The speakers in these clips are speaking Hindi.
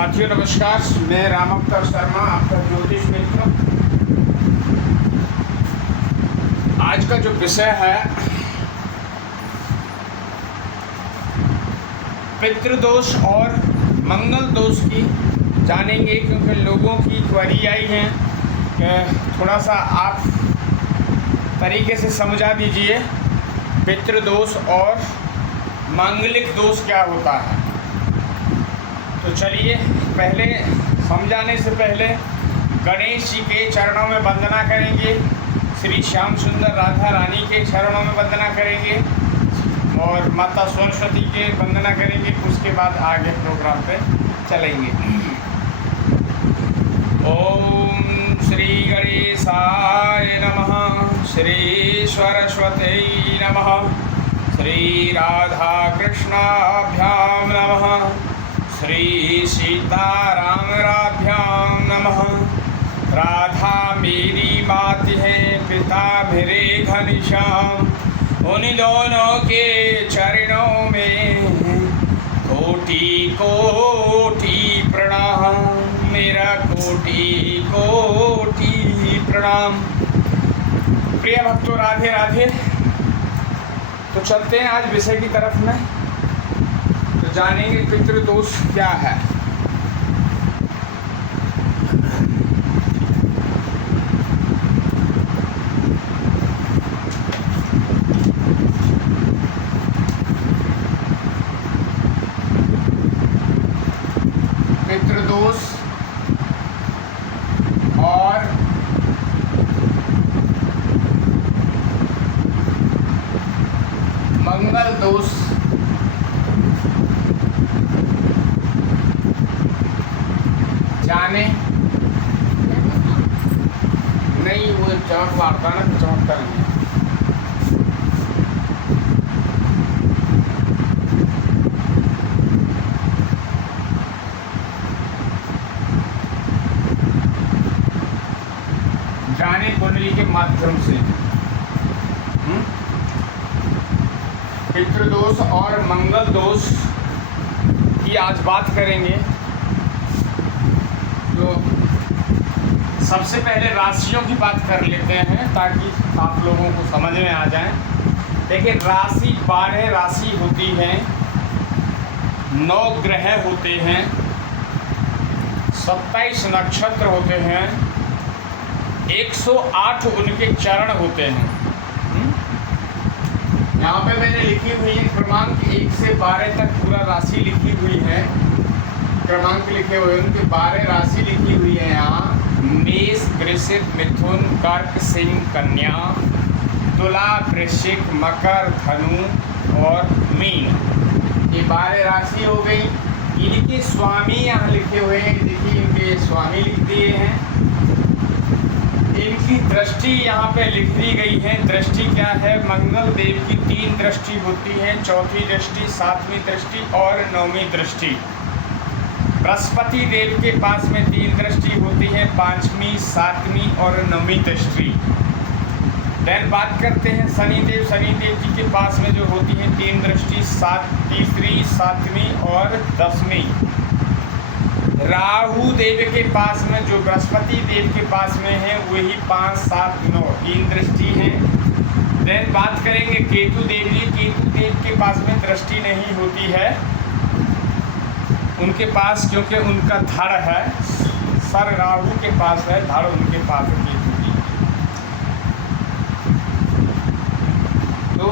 साथियों नमस्कार, मैं राम अवतार शर्मा, आपका ज्योतिष मित्र। आज का जो विषय है पितृदोष और मंगल दोष की जानेंगे, क्योंकि लोगों की क्वेरी आई है कि थोड़ा सा आप तरीके से समझा दीजिए पितृदोष और मांगलिक दोष क्या होता है। तो चलिए, पहले समझाने से पहले गणेश जी के चरणों में वंदना करेंगे, श्री श्याम सुंदर राधा रानी के चरणों में वंदना करेंगे और माता सरस्वती के वंदना करेंगे। उसके बाद आगे प्रोग्राम पे चलेंगे। ओम श्री गणेशाय नमः, श्री सरस्वती नमः, श्री राधा कृष्णाभ्यां नमः, श्री सीतारामराभ्यां नमः। राधा मेरी माती है, पिता मेरे घनश्याम, उन दोनों के चरणों में कोटि कोटि प्रणाम, मेरा कोटि कोटि प्रणाम। प्रिय भक्तों, राधे राधे। तो चलते हैं आज विषय की तरफ में, तो जानेंगे पितृदोष क्या है। पितृदोष और मंगल दोष जाने नहीं, वो चमक मारता ना, चमकता नहीं है। जाने कुंडली के माध्यम से पितृदोष और मंगल दोष की आज बात करेंगे। तो सबसे पहले राशियों की बात कर लेते हैं ताकि आप लोगों को समझ में आ जाए। देखिए, राशि 12 राशि होती है, 9 ग्रह होते हैं, 27 नक्षत्र होते हैं, 108 उनके चरण होते हैं। यहाँ पे मैंने लिखी हुई है क्रमांक 1 से 12 तक पूरा राशि लिखी हुई है, क्रमांक लिखे हुए हैं उनकी 12 राशि लिखी हुई है यहाँ। मेष, वृश्चिक, मिथुन, कर्क, सिंह, कन्या, तुला, वृश्चिक, मकर, धनु और मीन। ये 12 राशि हो गई। इनके स्वामी यहाँ लिखे हुए हैं, देखिए इनके स्वामी लिख दिए हैं। इनकी दृष्टि यहाँ पे लिख दी गई है। दृष्टि क्या है? मंगल देव की 3 दृष्टि होती है, चौथी दृष्टि, 7वीं दृष्टि और 9वीं दृष्टि। बृहस्पति देव के पास में 3 दृष्टि होती है, 5वीं, 7वीं और 9वीं दृष्टि। देन बात करते हैं शनिदेव। शनिदेव जी के पास में जो होती है 3 दृष्टि, 3वीं, 7वीं और 10वीं। राहु देव के पास में जो बृहस्पति देव के पास में है वही 5, 7, 9 3 दृष्टि है। देन बात करेंगे केतु देव जी। केतु देव के पास में दृष्टि नहीं होती है उनके पास, क्योंकि उनका धड़ है, सर राहु के पास है, धड़ उनके पास है केतु जी। तो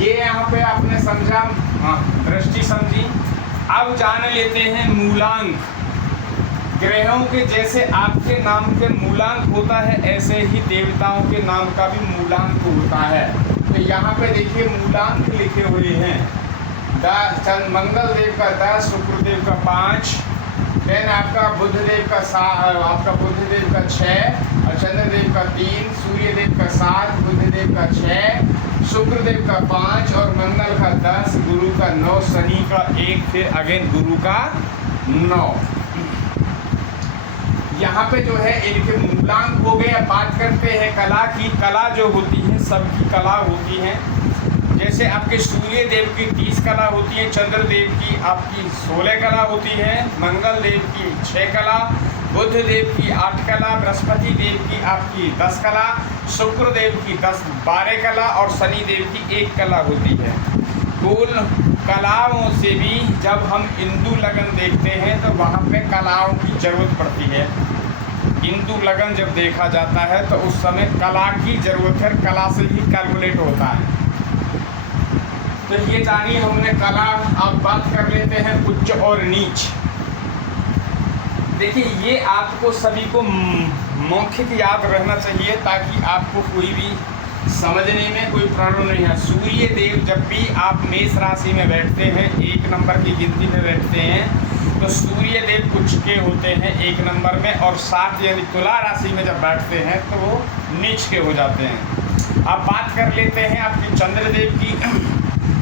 ये यहाँ पे आपने समझा, हाँ, दृष्टि समझी। अब जान लेते हैं मूलांक। ग्रहों के जैसे आपके नाम के मूलांक होता है, ऐसे ही देवताओं के नाम का भी मूलांक होता है। तो यहाँ पे देखिए मूलांक लिखे हुए हैं। मंगल देव का 10, शुक्र देव का 5, देन आपका बुध देव का 6 और चंद्र देव का 3, सूर्य देव का 7, बुध देव का 6, शुक्र देव का 5 और मंगल का 10, गुरु का 9, शनि का 1, फिर अगेन गुरु का 9। यहाँ पे जो है इनके मूलांक हो गए। अब बात करते हैं कला की। कला जो होती है, सबकी कला होती है। जैसे आपके सूर्य देव की 30 कला होती है, चंद्र देव की आपकी 16 कला होती है, मंगल देव की 6 कला, बुध देव की 8 कला, बृहस्पति देव की आपकी 10 कला, शुक्र देव की 12 कला और शनि देव की 1 कला होती है। कुल कलाओं से भी जब हम हिंदू लगन देखते हैं तो वहाँ पे कलाओं की ज़रूरत पड़ती है। हिंदू लगन जब देखा जाता है तो उस समय कला की ज़रूरत है, कला से ही कैलकुलेट होता है। तो ये जानिए हमने कला। आप बात कर लेते हैं उच्च और नीच। देखिए ये आपको सभी को मौखिक याद रहना चाहिए ताकि आपको कोई भी समझने में कोई प्रॉब्लम नहीं है। सूर्य देव जब भी आप मेष राशि में बैठते हैं, 1 नंबर की गिनती में बैठते हैं, तो सूर्य देव उच्च के होते हैं 1 नंबर में, और 7 यानी तुला राशि में जब बैठते हैं तो वो नीच के हो जाते हैं। अब बात कर लेते हैं आपकी चंद्रदेव की।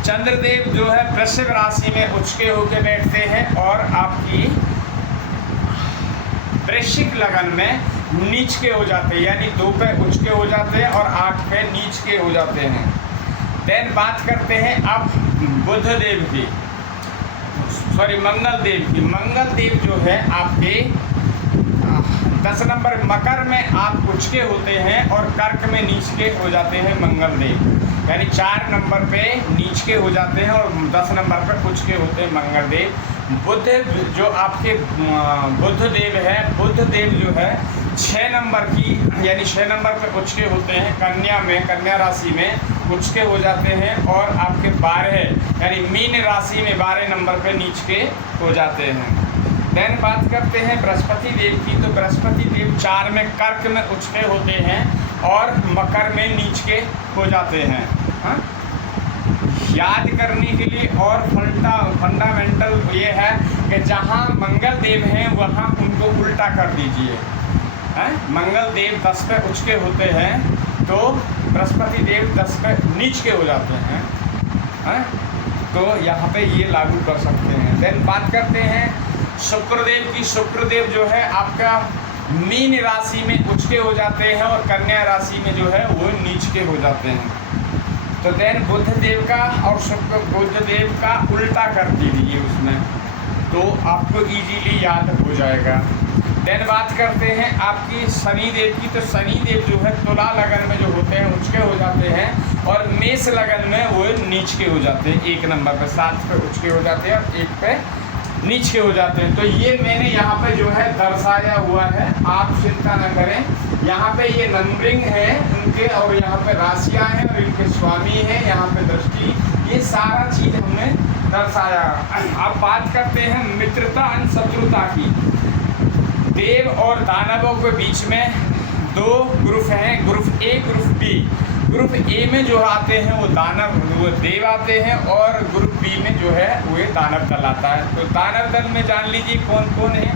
चंद्रदेव जो है वृश्चिक राशि में उच्च के होकर बैठते हैं और आपकी वृश्चिक लगन में नीच के हो जाते हैं, यानी 2 पे उच्च के हो जाते हैं और 8 पे नीच के हो जाते हैं। देन बात करते हैं अब बुध देव की, सॉरी मंगल देव की। मंगल देव जो है आपके 10 नंबर मकर में आप उच्च के होते हैं और कर्क में नीच के हो जाते हैं मंगल देव, यानी 4 नंबर पे नीच के हो जाते हैं और 10 नंबर पे उच्च के होते हैं मंगल देव। बुध जो आपके बुध देव है, बुध देव जो है 6 नंबर की यानी 6 नंबर पे उच्च के होते हैं कन्या में, कन्या राशि में उच्च के हो जाते हैं, और आपके 12 यानी मीन राशि में 12 नंबर पे नीच के हो जाते हैं। देन बात करते हैं बृहस्पति देव की। तो बृहस्पति देव 4 में कर्क में उच्च के होते हैं और मकर में नीच के हो जाते हैं। हाँ, याद करने के लिए और फंडामेंटल ये है कि जहाँ मंगल देव हैं वहाँ उनको उल्टा कर दीजिए। मंगल देव 10 पे उच्च के होते हैं तो बृहस्पति देव 10 पे नीच के हो जाते हैं। तो यहाँ पे ये लागू कर सकते हैं। देन बात करते हैं शुक्रदेव की। शुक्रदेव जो है आपका मीन राशि में उच्च के हो जाते हैं और कन्या राशि में जो है वो नीच के हो जाते हैं। तो देन बुध देव का और शुक्र बुध देव का उल्टा कर दीजिए उसमें, तो आपको इजीली याद हो जाएगा। देन बात करते हैं आपकी शनि देव की। तो शनि देव जो है तुला लगन में जो होते हैं उच्च के हो जाते हैं और मेष लगन में वो नीच के हो जाते हैं। 1 नंबर पे 7 पे उच्च के हो जाते हैं और 1 पे नीच के हो जाते हैं। तो ये मैंने यहाँ पे जो है दर्शाया हुआ है, आप चिंता न करें। यहाँ पे ये नंबरिंग है उनके और यहाँ पे राशियाँ हैं और इनके स्वामी हैं, यहाँ पे दृष्टि, ये सारा चीज़ हमने दर्शाया। अब बात करते हैं मित्रता और शत्रुता की। देव और दानवों के बीच में 2 ग्रुप हैं, group A group B. Group A में जो आते हैं वो देव आते हैं और ग्रुप बी में जो है वो दानव दल आता है। तो दानव दल में जान लीजिए कौन कौन है।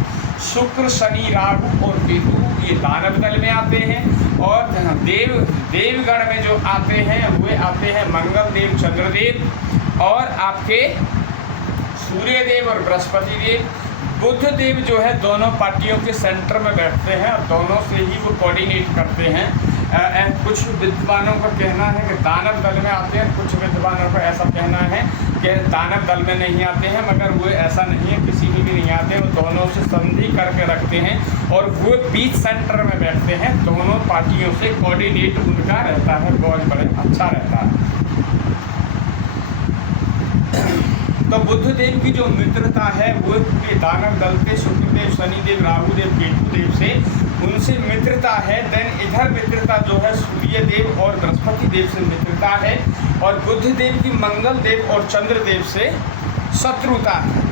शुक्र शनि राहु और केतु ये दानव दल में आते हैं, और देवगण में जो आते हैं वे आते हैं मंगल देव, चंद्रदेव और आपके सूर्य देव और बृहस्पति देव। बुध देव जो है दोनों पार्टियों के सेंटर में बैठते हैं और दोनों से ही वो कोऑर्डिनेट करते हैं। कुछ विद्वानों का कहना है कि दानव दल में आते हैं, कुछ विद्वानों का ऐसा कहना है कि दानव दल में नहीं आते हैं, मगर वो ऐसा नहीं है, किसी में भी नहीं आते। वो दोनों से संधि करके रखते हैं और वो बीच सेंटर में बैठते हैं। दोनों पार्टियों से कोऑर्डिनेट उनका रहता है, बहुत बड़े अच्छा रहता है। तो बुध देव की जो मित्रता है वो पूरे दानव दल के शुक्रदेव, शनिदेव, राहुदेव, केतुदेव से उनसे मित्रता है। देन इधर मित्रता जो है सूर्य देव और बृहस्पति देव से मित्रता है, और बुध देव की मंगल देव और चंद्र देव से शत्रुता है।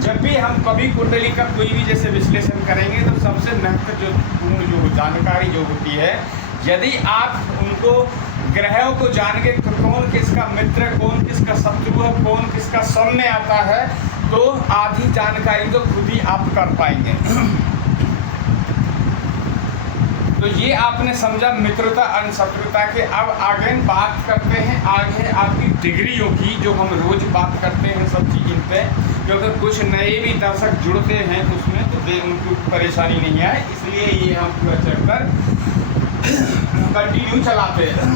जब भी हम कभी कुंडली का कोई भी जैसे विश्लेषण करेंगे तो सबसे महत्वपूर्ण जो जानकारी जो होती है, यदि आप उनको ग्रहों को जान के कौन किसका मित्र, कौन किसका शत्रु है, कौन किसका सामने आता है, तो आधी जानकारी तो खुद ही आप कर पाएंगे। तो ये आपने समझा मित्रता और शत्रुता के। अब आगे बात करते हैं आगे आपकी डिग्रियों की, जो हम रोज बात करते हैं सब चीज़ पे, क्योंकि कुछ नए भी दर्शक जुड़ते हैं उसमें, तो उनको परेशानी नहीं आए, इसलिए ये हम पूरा चैप्टर कंटिन्यू चलाते हैं।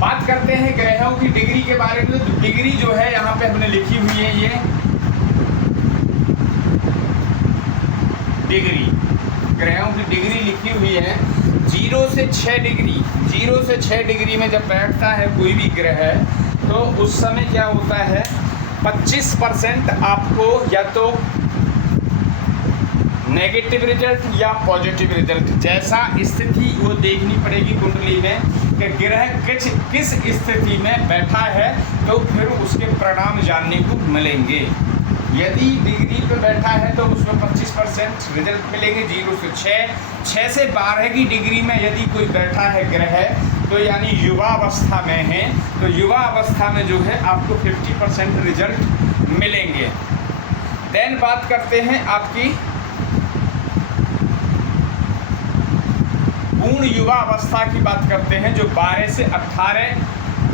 बात करते हैं ग्रहों की डिग्री के बारे में। तो डिग्री जो है यहाँ पे हमने लिखी हुई है, ये डिग्री, ग्रहों की डिग्री लिखी हुई है 0 से 6 डिग्री। 0 से 6 डिग्री में जब बैठता है कोई भी ग्रह तो उस समय क्या होता है, 25% आपको या तो नेगेटिव रिजल्ट या पॉजिटिव रिजल्ट, जैसा स्थिति वो देखनी पड़ेगी कुंडली में कि ग्रह किस स्थिति में बैठा है, तो फिर उसके परिणाम जानने को मिलेंगे। यदि डिग्री पे बैठा है तो उसमें 25% रिजल्ट मिलेंगे 0 से 6। 6 से 12 की डिग्री में यदि कोई बैठा है ग्रह तो यानी युवा अवस्था में है, तो युवा अवस्था में जो है आपको 50% रिजल्ट मिलेंगे। देन बात करते हैं आपकी पूर्ण युवा अवस्था की बात करते हैं, जो 12 से 18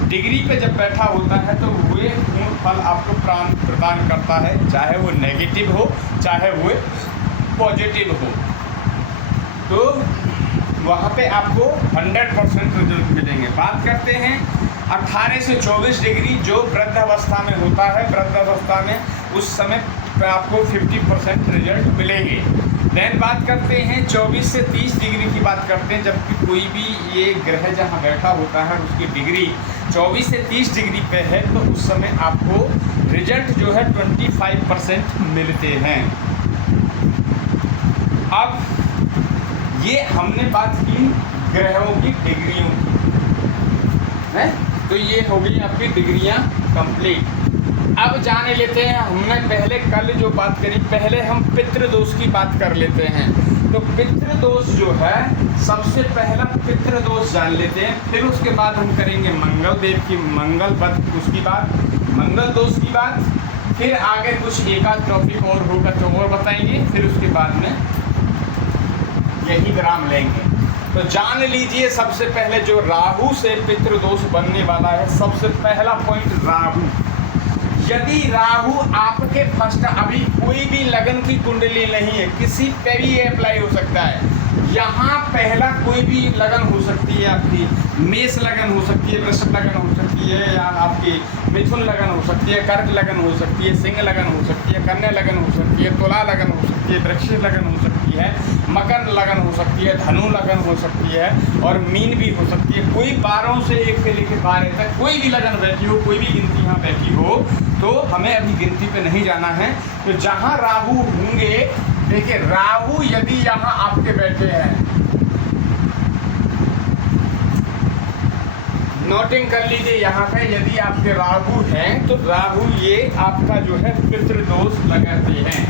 डिग्री पे जब बैठा होता है तो वे पूर्ण फल आपको प्रदान करता है, चाहे वो नेगेटिव हो चाहे वो पॉजिटिव हो। तो वहाँ पे आपको 100% रिजल्ट मिलेंगे। बात करते हैं 18 से 24 डिग्री जो वृद्ध अवस्था में होता है, वृद्ध अवस्था में उस समय आपको 50% रिजल्ट मिलेंगे। देन बात करते हैं 24 से 30 डिग्री की बात करते हैं, जबकि कोई भी ये ग्रह जहाँ बैठा होता है उसकी डिग्री 24 से 30 डिग्री पे है तो उस समय आपको रिजल्ट जो है 25% मिलते हैं। अब ये हमने बात की ग्रहों की डिग्रियों है, तो ये हो गई आपकी डिग्रियां कंप्लीट। अब जान लेते हैं, हमने पहले कल जो बात करी, पहले हम पितृदोष की बात कर लेते हैं। तो पितृदोष जो है सबसे पहला पितृदोष जान लेते हैं, फिर उसके बाद हम करेंगे मंगल देव की मंगल पद, उसकी बात मंगल दोष की बात, फिर आगे कुछ एकाध टॉपिक और होगा तो और बताएंगे, फिर उसके बाद में यही विराम लेंगे। तो जान लीजिए सबसे पहले जो राहु से पितृदोष बनने वाला है, सबसे पहला पॉइंट राहु। यदि राहु आपके फर्स्ट, अभी कोई भी लगन की कुंडली नहीं है, किसी पे भी ये अप्लाई हो सकता है। यहाँ पहला कोई भी लगन हो सकती है, आपकी मेष लगन हो सकती है, वृषभ लगन हो सकती है, या आपकी मिथुन लगन हो सकती है, कर्क लगन हो सकती है, सिंह लगन हो सकती है, कन्या लगन हो सकती है, तुला लगन हो सकती है, वृश्चिक लगन हो सकती है, मकर लगन हो सकती है, धनु लगन हो सकती है और मीन भी हो सकती है। कोई 12 से 1 से लेकर 12 तक कोई भी लगन बैठी हो, कोई भी गिनती यहाँ बैठी हो, तो हमें अभी गिनती पे नहीं जाना है। तो जहाँ राहु होंगे, देखिए राहु यदि यहाँ आपके बैठे हैं, नोटिंग कर लीजिए यहाँ पे, यदि आपके राहु हैं तो राहु ये आपका जो है पितृदोष लगाते हैं।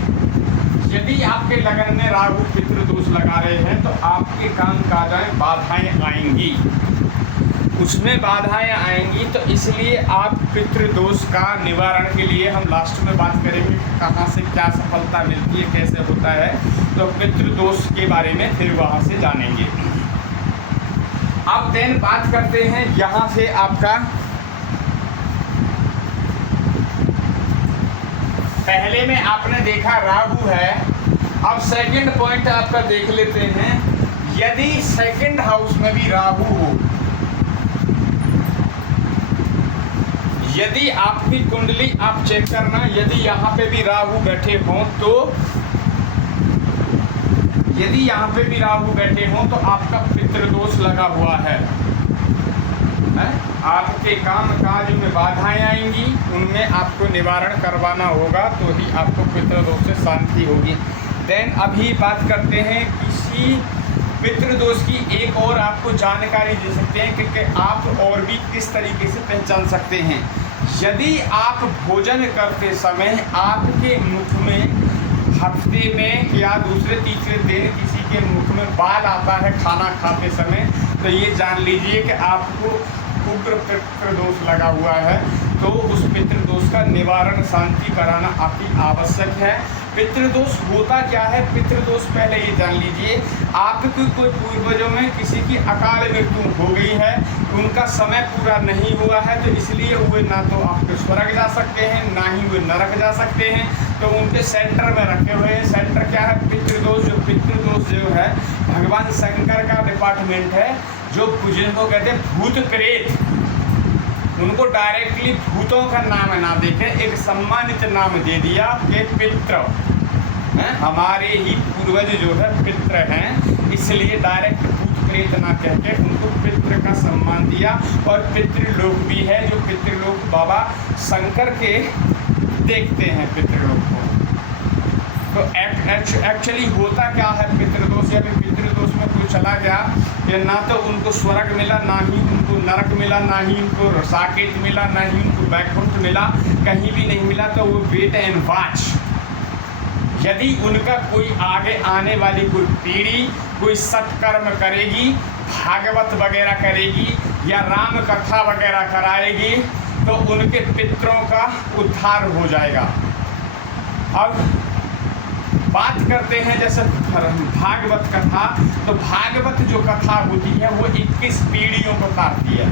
यदि आपके लगन में राहु पितृदोष लगा रहे हैं तो आपके काम काजाएं बाधाएं आएंगी, उसमें बाधाएं आएंगी। तो इसलिए आप पितृदोष का निवारण के लिए हम लास्ट में बात करेंगे कहाँ से क्या सफलता मिलती है, कैसे होता है, तो पितृदोष के बारे में फिर वहाँ से जानेंगे। अब देन बात करते हैं यहाँ से आपका पहले में आपने देखा राहु है। अब सेकंड पॉइंट आपका देख लेते हैं, यदि सेकंड हाउस में भी राहु हो, यदि आपकी कुंडली आप चेक करना, यदि यहाँ पे भी राहु बैठे हों तो यदि यहाँ पे भी राहु बैठे हों तो आपका पितृदोष लगा हुआ है। आपके काम काज में बाधाएं आएंगी, उनमें आपको निवारण करवाना होगा तो ही आपको पितृदोष से शांति होगी। देन अभी बात करते हैं किसी पितृदोष की एक और आपको जानकारी दे सकते हैं कि आप और भी किस तरीके से पहचान सकते हैं। यदि आप भोजन करते समय आपके मुख में हफ्ते में या दूसरे तीसरे दिन किसी के मुख में बाल आता है खाना खाते समय, तो ये जान लीजिए कि आपको उग्र पितृदोष लगा हुआ है। तो उस पितृदोष का निवारण शांति कराना अति आवश्यक है। पितृदोष होता क्या है, पितृदोष पहले ये जान लीजिए, आपके कोई पूर्वजों में किसी की अकाल मृत्यु हो गई है, उनका समय पूरा नहीं हुआ है, तो इसलिए वे ना तो आपके स्वर्ग जा सकते हैं ना ही वे नरक जा सकते हैं, तो उनके सेंटर में रखे हुए हैं। सेंटर क्या है, पितृदोष। जो पितृदोष जो है भगवान शंकर का डिपार्टमेंट है, जो जिनको कहते हैं भूत प्रेत, उनको डायरेक्टली भूतों का नाम ना देके एक सम्मानित नाम दे दिया कि पितृ हैं, हमारे ही पूर्वज जो है पितृ हैं, इसलिए डायरेक्ट भूत प्रेत ना कहके उनको पितृ का सम्मान दिया। और पितृलोक भी है, जो पितृलोक बाबा शंकर के देखते हैं पितृलोक को। तो एक्चुअली होता क्या है पितृदोष, या फिर पितृदोष में कोई चला गया कि ना तो उनको स्वर्ग मिला, ना ही उनको नरक मिला, ना ही उनको साकेत मिला, ना ही उनको वैकुंठ मिला, कहीं भी नहीं मिला, तो वो वेट एंड वॉच। यदि उनका कोई आगे आने वाली कोई पीढ़ी कोई सत्कर्म करेगी, भागवत वगैरह करेगी या राम कथा वगैरह कराएगी, तो उनके पितरों का उद्धार हो जाएगा। अब बात करते हैं जैसे भागवत कथा, तो भागवत जो कथा होती है वो 21 पीढ़ियों को तारती है।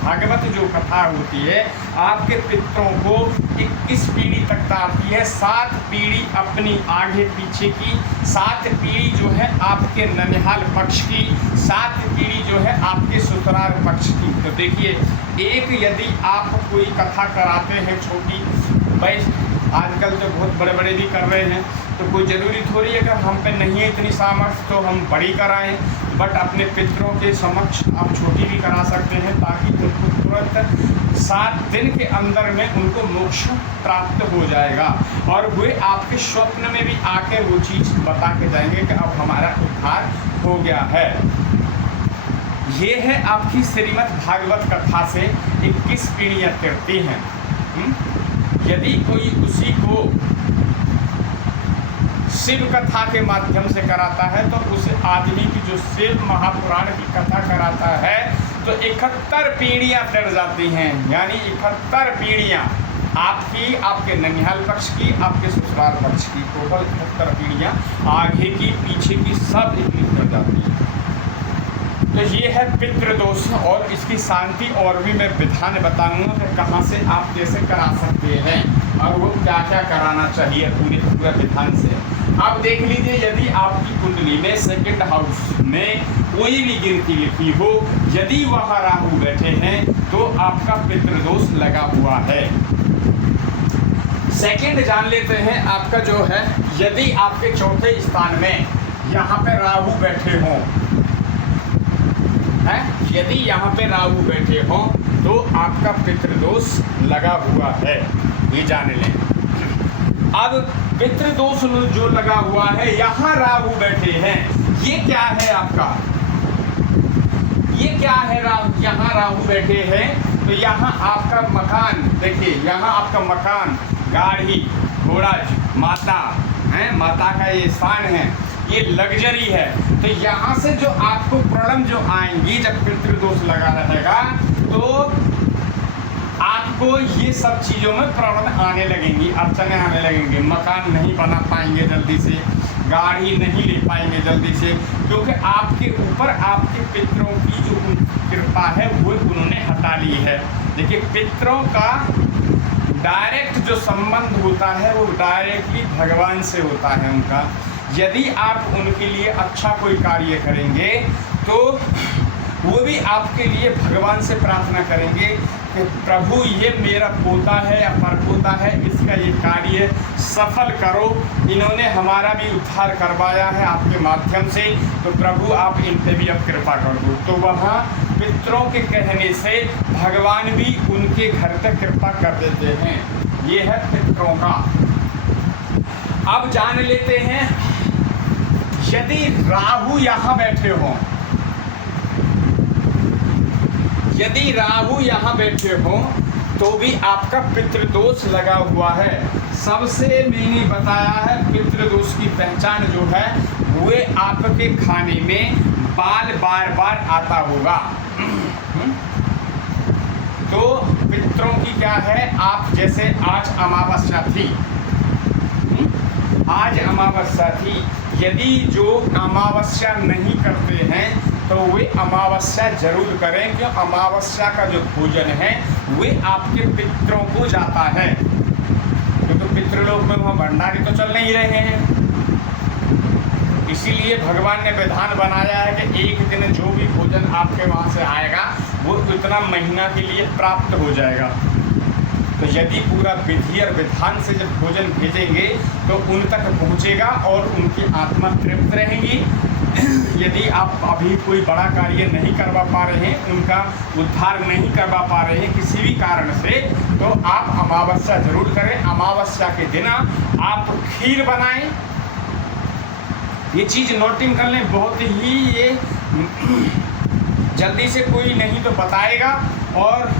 भागवत जो कथा होती है आपके पितरों को 21 पीढ़ी तक तारती है। 7 पीढ़ी अपनी आगे पीछे की, 7 पीढ़ी जो है आपके ननिहाल पक्ष की, 7 पीढ़ी जो है आपके ससुराल पक्ष की। तो देखिए, एक यदि आप कोई कथा कराते हैं छोटी, भाई आजकल तो बहुत बड़े बड़े भी कर रहे हैं, तो कोई ज़रूरी थोड़ी है अगर हम पे नहीं है इतनी सामर्थ्य तो हम बड़ी कराएं, बट अपने पितरों के समक्ष आप छोटी भी करा सकते हैं, ताकि उनको तुरंत 7 दिन के अंदर में उनको मोक्ष प्राप्त हो जाएगा। और वे आपके स्वप्न में भी आके वो चीज़ बता के जाएंगे कि अब हमारा उद्धार हो गया है। ये है आपकी श्रीमद् भागवत कथा से 21 पीढ़ियाँ तिरती हैं। यदि कोई उसी को शिव कथा के माध्यम से कराता है, तो उस आदमी की जो शिव महापुराण की कथा कराता है, तो 71 पीढ़ियाँ टर जाती हैं। यानी 71 पीढ़ियाँ आपकी, आपके ननिहाल पक्ष की, आपके ससुराल पक्ष की, टोटल 71 पीढ़ियाँ आगे की पीछे की सब इतनी टर जाती हैं। तो ये है पितृदोष, और इसकी शांति और भी मैं विधान बताऊंगा कि कहाँ से आप कैसे करा सकते हैं और वो क्या क्या कराना चाहिए पूरे विधान से। अब देख लीजिए, यदि आपकी कुंडली में 2nd हाउस में कोई भी गिनती लिखी हो, यदि वहाँ राहु बैठे हैं तो आपका पितृदोष लगा हुआ है। सेकंड जान लेते हैं आपका जो है, यदि आपके 4थे स्थान में यहाँ पे राहु बैठे हों, है, यदि यहाँ पे राहु बैठे हों तो आपका पितृदोष लगा हुआ है, ये जान लें। अब पितृदोष जो लगा हुआ है, यहाँ राहु बैठे हैं, ये क्या है आपका, ये क्या है राहु, यहाँ राहु बैठे हैं, तो यहाँ आपका मकान, देखिए यहाँ आपका मकान, गाड़ी घोड़ा, माता है, माता का ये स्थान है, ये लग्जरी है। तो यहाँ से जो आपको प्रॉब्लम जो आएंगी जब पितृदोष लगा रहेगा, तो आपको ये सब चीज़ों में प्रॉब्लम आने लगेंगी, अड़चने आने लगेंगी। मकान नहीं बना पाएंगे जल्दी से, गाड़ी नहीं ले पाएंगे जल्दी से, क्योंकि आपके ऊपर आपके पितरों की जो कृपा है वो उन्होंने हटा ली है। देखिए, पितरों का डायरेक्ट जो संबंध होता है वो डायरेक्टली भगवान से होता है उनका। यदि आप उनके लिए अच्छा कोई कार्य करेंगे तो वो भी आपके लिए भगवान से प्रार्थना करेंगे कि प्रभु ये मेरा पोता है या परपोता है, इसका ये कार्य सफल करो, इन्होंने हमारा भी उद्धार करवाया है आपके माध्यम से, तो प्रभु आप इन पे भी अब कृपा कर दो। तो वहाँ पितरों के कहने से भगवान भी उनके घर तक कृपा कर देते हैं। ये है पितरों का। अब जान लेते हैं, यदि राहु यहाँ बैठे हों, यदि राहु यहाँ बैठे हों तो भी आपका पितृदोष लगा हुआ है। सबसे मैंने बताया है पितृदोष की पहचान जो है वो आपके खाने में बाल बार बार आता होगा। तो पितरों की क्या है, आप जैसे आज अमावस्या थी, आज अमावस्या थी, यदि जो अमावस्या नहीं करते हैं तो वे अमावस्या जरूर करें, क्योंकि अमावस्या का जो भोजन है वे आपके पितरों को जाता है, क्योंकि पितृलोक में वहाँ भंडारी तो चल नहीं रहे हैं। इसीलिए भगवान ने विधान बनाया है कि एक दिन जो भी भोजन आपके वहाँ से आएगा वो उतना महीना के लिए प्राप्त हो जाएगा। तो यदि पूरा विधि और विधान से जब भोजन भेजेंगे तो उन तक पहुँचेगा और उनकी आत्मा तृप्त रहेंगी। यदि आप अभी कोई बड़ा कार्य नहीं करवा पा रहे हैं, उनका उद्धार नहीं करवा पा रहे हैं किसी भी कारण से, तो आप अमावस्या जरूर करें। अमावस्या के दिन आप खीर बनाएं। ये चीज़ नोटिंग कर लें, बहुत ही ये जल्दी से कोई नहीं तो बताएगा और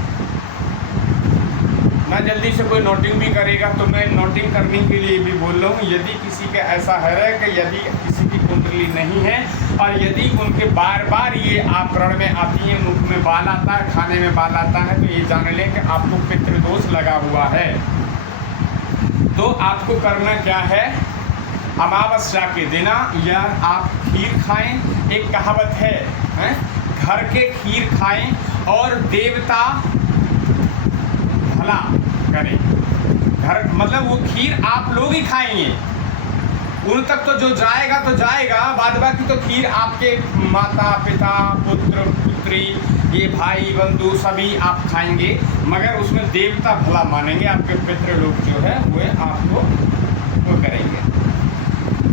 ना जल्दी से कोई नोटिंग भी करेगा। तो मैं नोटिंग करने के लिए भी बोल रहा हूँ, यदि किसी का ऐसा है कि यदि किसी की कुंडली नहीं है और यदि उनके बार बार ये आवरण में आती है, मुख में बाल आता है, खाने में बाल आता है, तो ये जान लें कि आपको पितृदोष लगा हुआ है। तो आपको करना क्या है, अमावस्या के दिन या आप खीर खाएं। एक कहावत है, घर के खीर खाएं और देवता भला करें। घर मतलब वो खीर आप लोग ही खाएंगे, उन तक तो जो जाएगा तो जाएगा, बाद बाकी तो खीर आपके माता पिता पुत्र पुत्री ये भाई बंधु सभी आप खाएंगे, मगर उसमें देवता भला मानेंगे, आपके पितृ लोग जो है वो आपको वो करेंगे।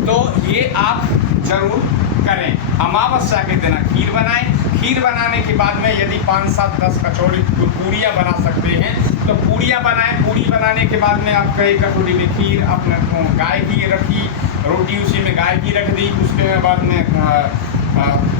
तो ये आप जरूर करें। अमावस्या के दिन खीर बनाएं। खीर बनाने के बाद में यदि 5, 7, 10 कचौड़ी पूड़ियाँ बना सकते हैं तो पूड़ियाँ बनाएं। पूड़ी बनाने के बाद में आप एक कटोरी में खीर, अपने गाय की रखी, रोटी उसी में गाय की रख दी, उसके बाद में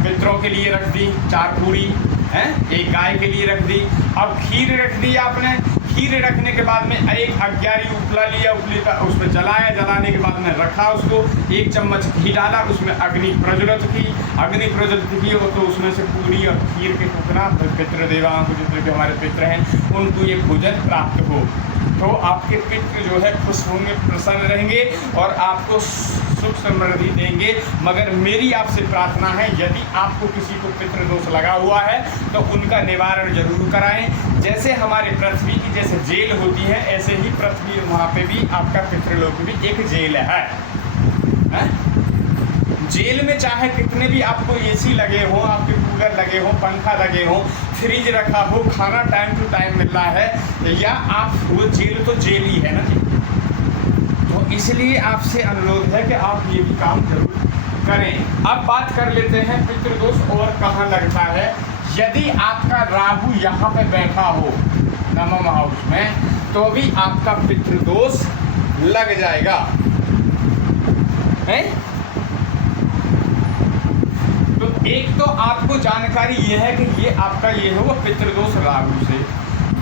पितरों के लिए रख दी 4 पूड़ी हैं, एक गाय के लिए रख दी। अब खीर रख दी आपने। खीर रखने के बाद में एक 11 उपला लिया, उपली का उसमें जलाया, जलाने के बाद में रखा उसको, 1 चम्मच घी डाला, उसमें अग्नि प्रज्वलित की। अग्नि प्रज्वलित की हो तो उसमें से पूरी और खीर के टुकड़ा पितृ देवाओं को, जितने भी हमारे पितृ हैं, उनको ये भोजन प्राप्त हो। तो आपके पितृ जो है खुश होंगे, प्रसन्न रहेंगे और आपको सुख समृद्धि देंगे। मगर मेरी आपसे प्रार्थना है, यदि आपको किसी को पितृदोष लगा हुआ है तो उनका निवारण जरूर कराएं। जैसे हमारे पृथ्वी की जैसे जेल होती है, ऐसे ही पृथ्वी वहाँ पे भी आपका पितृलोक भी एक जेल है। जेल में चाहे कितने भी आपको एसी लगे हो, आपके कूलर लगे हो, पंखा लगे हो, फ्रिज रखा हो, खाना टाइम टू टाइम मिल रहा है, या आप वो जेल तो जेल ही है ना जी। तो इसलिए आपसे अनुरोध है कि आप ये भी काम जरूर करें। अब बात कर लेते हैं पितृदोष और कहाँ लगता है। यदि आपका राहु यहाँ पे बैठा हो नवम हाउस में, तो भी आपका पितृदोष लग जाएगा है। तो एक तो आपको जानकारी ये है कि ये आपका ये है वो पितृदोष राहु से।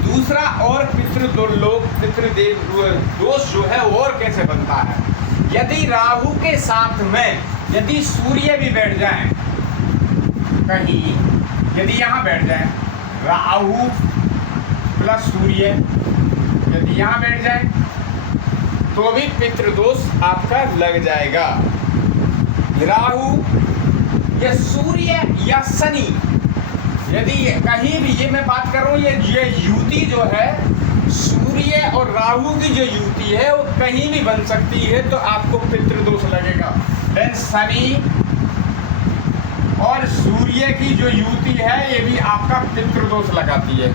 दूसरा और पितृदेव दोष जो है वो और कैसे बनता है, यदि राहु के साथ में यदि सूर्य भी बैठ जाए कहीं, यदि यहाँ बैठ जाए राहु प्लस सूर्य यदि यहाँ बैठ जाए तो भी पितृदोष आपका लग जाएगा। राहु या सूर्य या शनि, यदि कहीं भी, ये मैं बात कर रहा हूँ, ये युति जो है सूर्य और राहु की जो युति है वो कहीं भी बन सकती है, तो आपको पितृदोष लगेगा। देन शनि और सूर्य की जो युति है ये भी आपका पितृदोष लगाती है।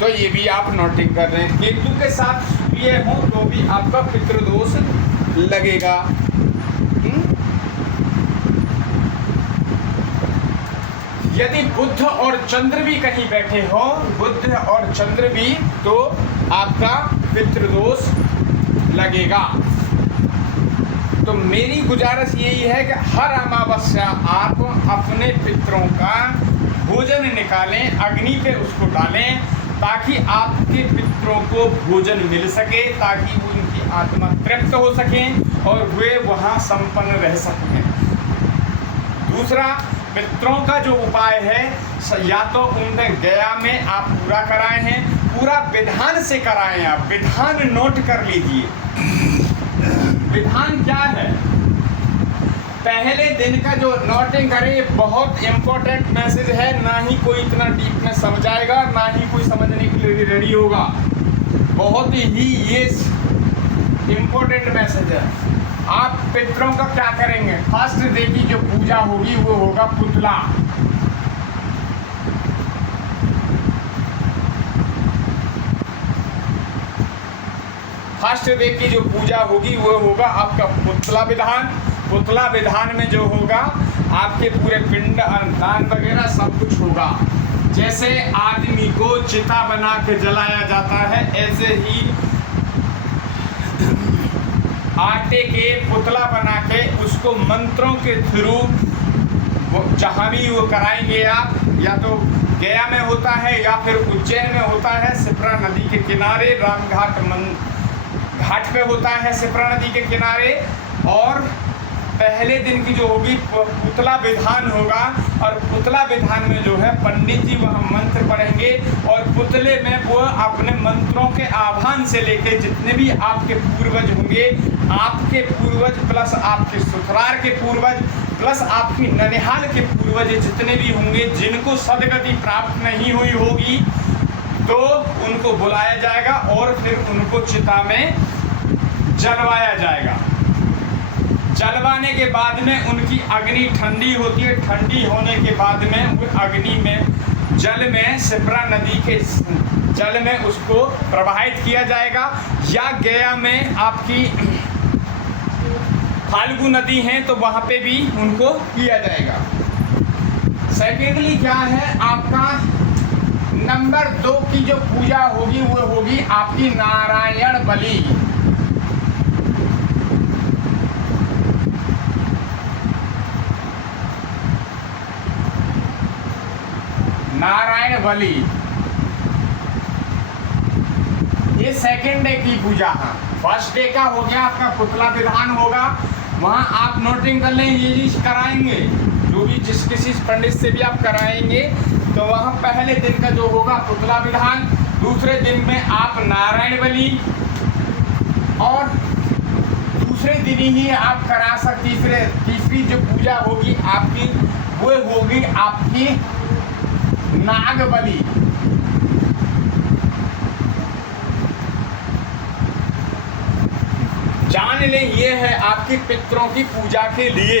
तो ये भी आप नोटिंग कर रहे हैं। केतु के साथ सूर्य हो तो भी आपका पितृदोष लगेगा। यदि बुध और चंद्र भी कहीं बैठे हो, बुध और चंद्र भी, तो आपका पितृदोष लगेगा। तो मेरी गुजारिश यही है कि हर अमावस्या आप अपने पितरों का भोजन निकालें, अग्नि पे उसको डालें, ताकि आपके पितरों को भोजन मिल सके, ताकि उनकी आत्मा तृप्त हो सकें और वे वहाँ संपन्न रह सकें। दूसरा, पितरों का जो उपाय है, या तो उन्हें गया में आप पूरा कराए हैं, पूरा विधान से कराएं। आप विधान नोट कर लीजिए। विधान क्या है, पहले दिन का जो नोटिंग करें, ये बहुत इम्पोर्टेंट मैसेज है। ना ही कोई इतना डीप में समझाएगा, ना ही कोई समझने के लिए रेडी होगा। बहुत ही ये इम्पोर्टेंट मैसेज है। आप पितरों का क्या करेंगे, फर्स्ट डे की जो पूजा होगी वो होगा पुतला। फर्स्ट डे की जो पूजा होगी वो होगा आपका पुतला विधान। पुतला विधान में जो होगा आपके पूरे पिंड दान वगैरह सब कुछ होगा। जैसे आदमी को चिता बना के जलाया जाता है, ऐसे ही आटे के पुतला बना के उसको मंत्रों के थ्रू जहाँ भी वो कराएंगे आप, या तो गया में होता है या फिर उज्जैन में होता है, शिप्रा नदी के किनारे रामघाट घाट पे होता है शिप्रा नदी के किनारे। और पहले दिन की जो होगी पुतला विधान होगा, और पुतला विधान में जो है पंडित जी वह मंत्र पढ़ेंगे और पुतले में वो अपने मंत्रों के आह्वान से लेके जितने भी आपके पूर्वज होंगे, आपके पूर्वज प्लस आपके ससुराल के पूर्वज प्लस आपकी ननिहाल के पूर्वज जितने भी होंगे जिनको सदगति प्राप्त नहीं हुई होगी, तो उनको बुलाया जाएगा और फिर उनको चिता में जलवाया जाएगा। जलवाने के बाद में उनकी अग्नि ठंडी होती है, ठंडी होने के बाद में उस अग्नि में जल में शिप्रा नदी के जल में उसको प्रवाहित किया जाएगा, या गया में आपकी फाल्गु नदी है तो वहाँ पे भी उनको किया जाएगा। सेकेंडली क्या है आपका नंबर 2 की जो पूजा होगी वो होगी आपकी नारायण बलि। नारायण बलि ये सेकेंड डे की पूजा है। फर्स्ट डे का हो गया आपका पुतला विधान होगा, वहाँ आप नोटिंग कर लें, ये चीज कराएंगे जो भी जिस किसी पंडित से भी आप कराएंगे तो वहाँ पहले दिन का जो होगा पुतला विधान, दूसरे दिन में आप नारायण बलि, और दूसरे दिन ही आप करा सकते। तीसरी जो पूजा होगी आपकी वो होगी आपकी नाग बलि। जान ले ये है आपकी पितरों की पूजा के लिए,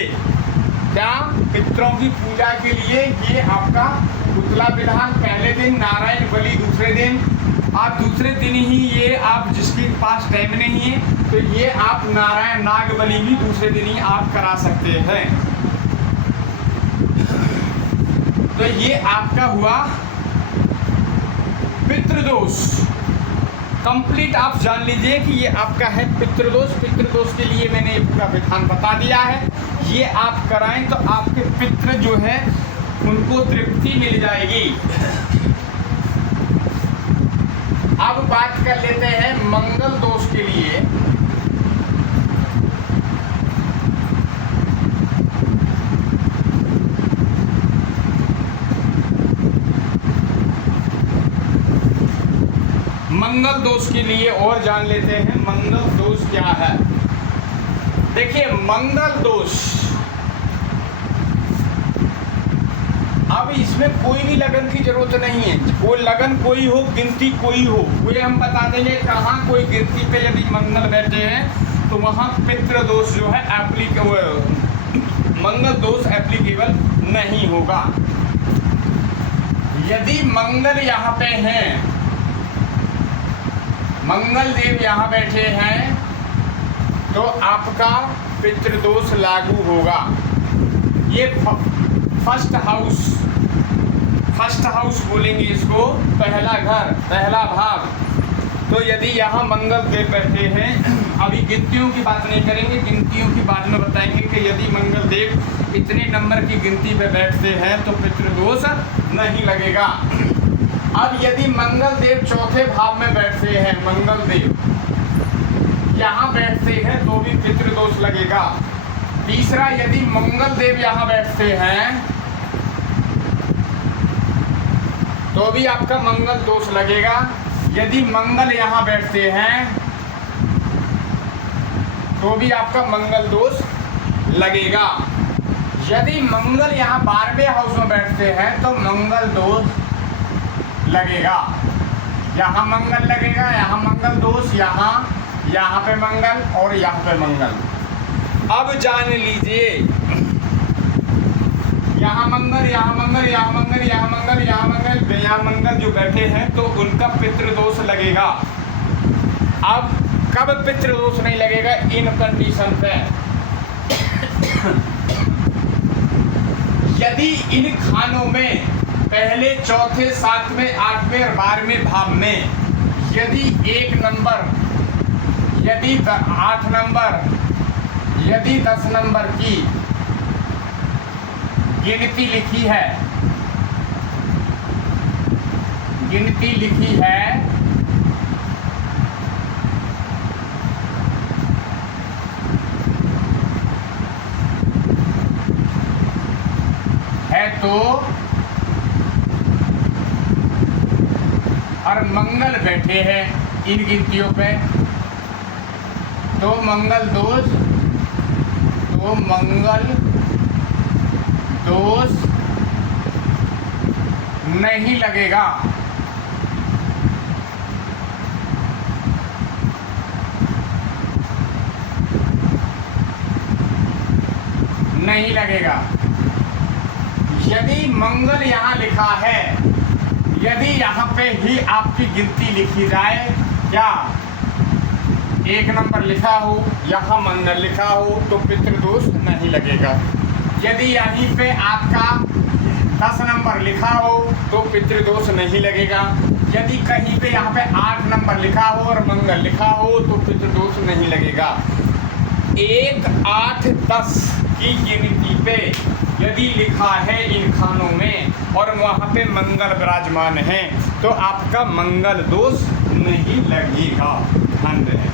क्या पितरों की पूजा के लिए ये आपका पुतला विधान पहले दिन, नारायण बलि दूसरे दिन। आप दूसरे दिन ही ये आप जिसके पास टाइम नहीं है तो ये आप नारायण नाग बलि भी दूसरे दिन ही आप करा सकते हैं। तो ये आपका हुआ पितृदोष कंप्लीट। आप जान लीजिए कि ये आपका है पितृदोष। पितृदोष के लिए मैंने ये पूरा विधान बता दिया है, ये आप कराएं तो आपके पितृ जो है उनको तृप्ति मिल जाएगी। अब बात कर लेते हैं मंगल दोष के लिए। मंगल दोष के लिए और जान लेते हैं मंगल दोष क्या है। देखिए मंगल दोष, अब इसमें कोई भी लगन की जरूरत नहीं है, कोई लगन कोई हो, गिनती कोई हो, वो हम बता देंगे कहाँ कोई गिनती पे यदि मंगल बैठे हैं तो वहाँ पितृ दोष जो है मंगल दोष एप्लीकेबल नहीं होगा। यदि मंगल यहाँ पे हैं, मंगल देव यहाँ बैठे हैं तो आपका पितृदोष लागू होगा। ये फर्स्ट हाउस बोलेंगे इसको, पहला घर, पहला भाव। तो यदि यहाँ मंगल देव बैठे हैं, अभी गिनतियों की बात नहीं करेंगे, गिनतियों की बाद में बताएंगे कि यदि मंगल देव इतने नंबर की गिनती पे बैठते हैं तो पितृदोष नहीं लगेगा। अब यदि मंगल देव चौथे भाव में बैठते हैं, मंगल देव यहाँ बैठते हैं तो भी पितृदोष लगेगा। तीसरा, यदि मंगल देव यहाँ बैठते हैं तो भी आपका मंगल दोष लगेगा। यदि मंगल यहाँ बैठते हैं तो भी आपका मंगल दोष लगेगा। यदि मंगल यहाँ 12वें हाउस में बैठते हैं तो मंगल दोष लगेगा। यहाँ मंगल लगेगा, यहाँ मंगल दोष, यहाँ पे मंगल और यहाँ पे मंगल। अब जान लीजिए यहाँ मंगल, यहाँ मंगल, यहाँ मंगल, यहाँ मंगल, यहाँ मंगल, यहाँ मंगल जो बैठे हैं तो उनका पितृदोष लगेगा। अब कब पितृदोष नहीं लगेगा? इन कंडीशन पे, यदि इन खानों में पहले, चौथे, सातवें, आठवें और 12वें भाव में यदि 1 नंबर, यदि 8 नंबर, यदि 10 नंबर की गिनती लिखी है, गिनती लिखी है, तो और मंगल बैठे हैं इन गिनतियों पे, तो मंगल दोष, तो मंगल दोष नहीं लगेगा। नहीं लगेगा। यदि मंगल यहाँ लिखा है, यदि यहाँ पे ही आपकी गिनती लिखी जाए, क्या 1 नंबर लिखा हो, यहाँ मंगल लिखा हो, तो पितृदोष नहीं लगेगा। यदि यहीं पे आपका 10 नंबर लिखा हो तो पितृदोष नहीं लगेगा। यदि कहीं पे यहाँ पे 8 नंबर लिखा हो और मंगल लिखा हो तो पितृदोष नहीं लगेगा। 1, 8, 10 की गिनती पे यदि लिखा है इन खानों में और वहाँ पे मंगल विराजमान है तो आपका मंगल दोष नहीं लगेगा। ध्यान रहे,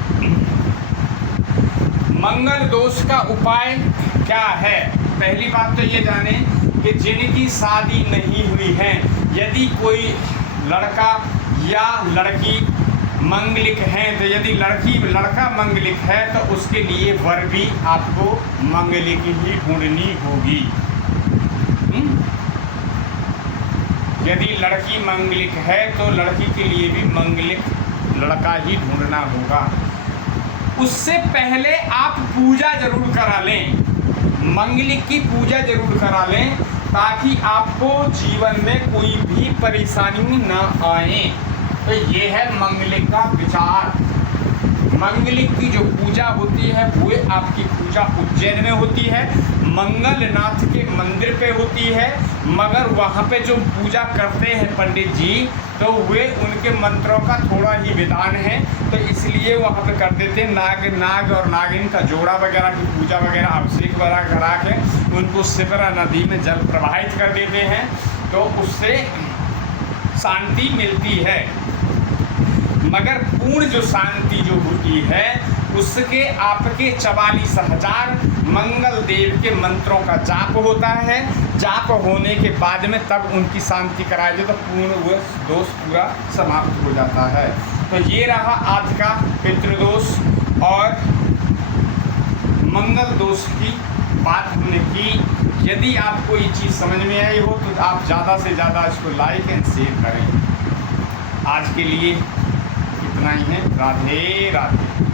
मंगल दोष का उपाय क्या है? पहली बात तो ये जाने कि जिनकी शादी नहीं हुई है, यदि कोई लड़का या लड़की मंगलिक हैं, तो यदि लड़का मंगलिक है तो उसके लिए वर भी आपको मंगलिक ही ढूंढनी होगी। यदि लड़की मंगलिक है तो लड़की के लिए भी मंगलिक लड़का ही ढूंढना होगा। उससे पहले आप पूजा जरूर करा लें, मंगलिक की पूजा जरूर करा लें, ताकि आपको जीवन में कोई भी परेशानी ना आए। तो ये है मंगलिक का विचार। मंगलिक की जो पूजा होती है वो आपकी पूजा उज्जैन में होती है, मंगलनाथ के मंदिर पे होती है, मगर वहाँ पे जो पूजा करते हैं पंडित जी तो वे उनके मंत्रों का थोड़ा ही विधान है, तो इसलिए वहाँ पे कर देते हैं नाग और नागिन का जोड़ा वगैरह की पूजा वगैरह अभिषेक वगैरह करा के उनको शिप्रा नदी में जल प्रवाहित कर देते हैं, तो उससे शांति मिलती है। मगर पूर्ण जो शांति जो होती है उसके आपके 44,000 मंगल देव के मंत्रों का जाप होता है। जाप होने के बाद में तब उनकी शांति कराई जाए तो पूर्ण वो दोष पूरा समाप्त हो जाता है। तो ये रहा आज का पितृदोष और मंगल दोष की बात हमने की। यदि आपको ये चीज़ समझ में आई हो तो आप ज़्यादा से ज़्यादा इसको लाइक एंड शेयर करें। आज के लिए इतना ही है। राधे राधे।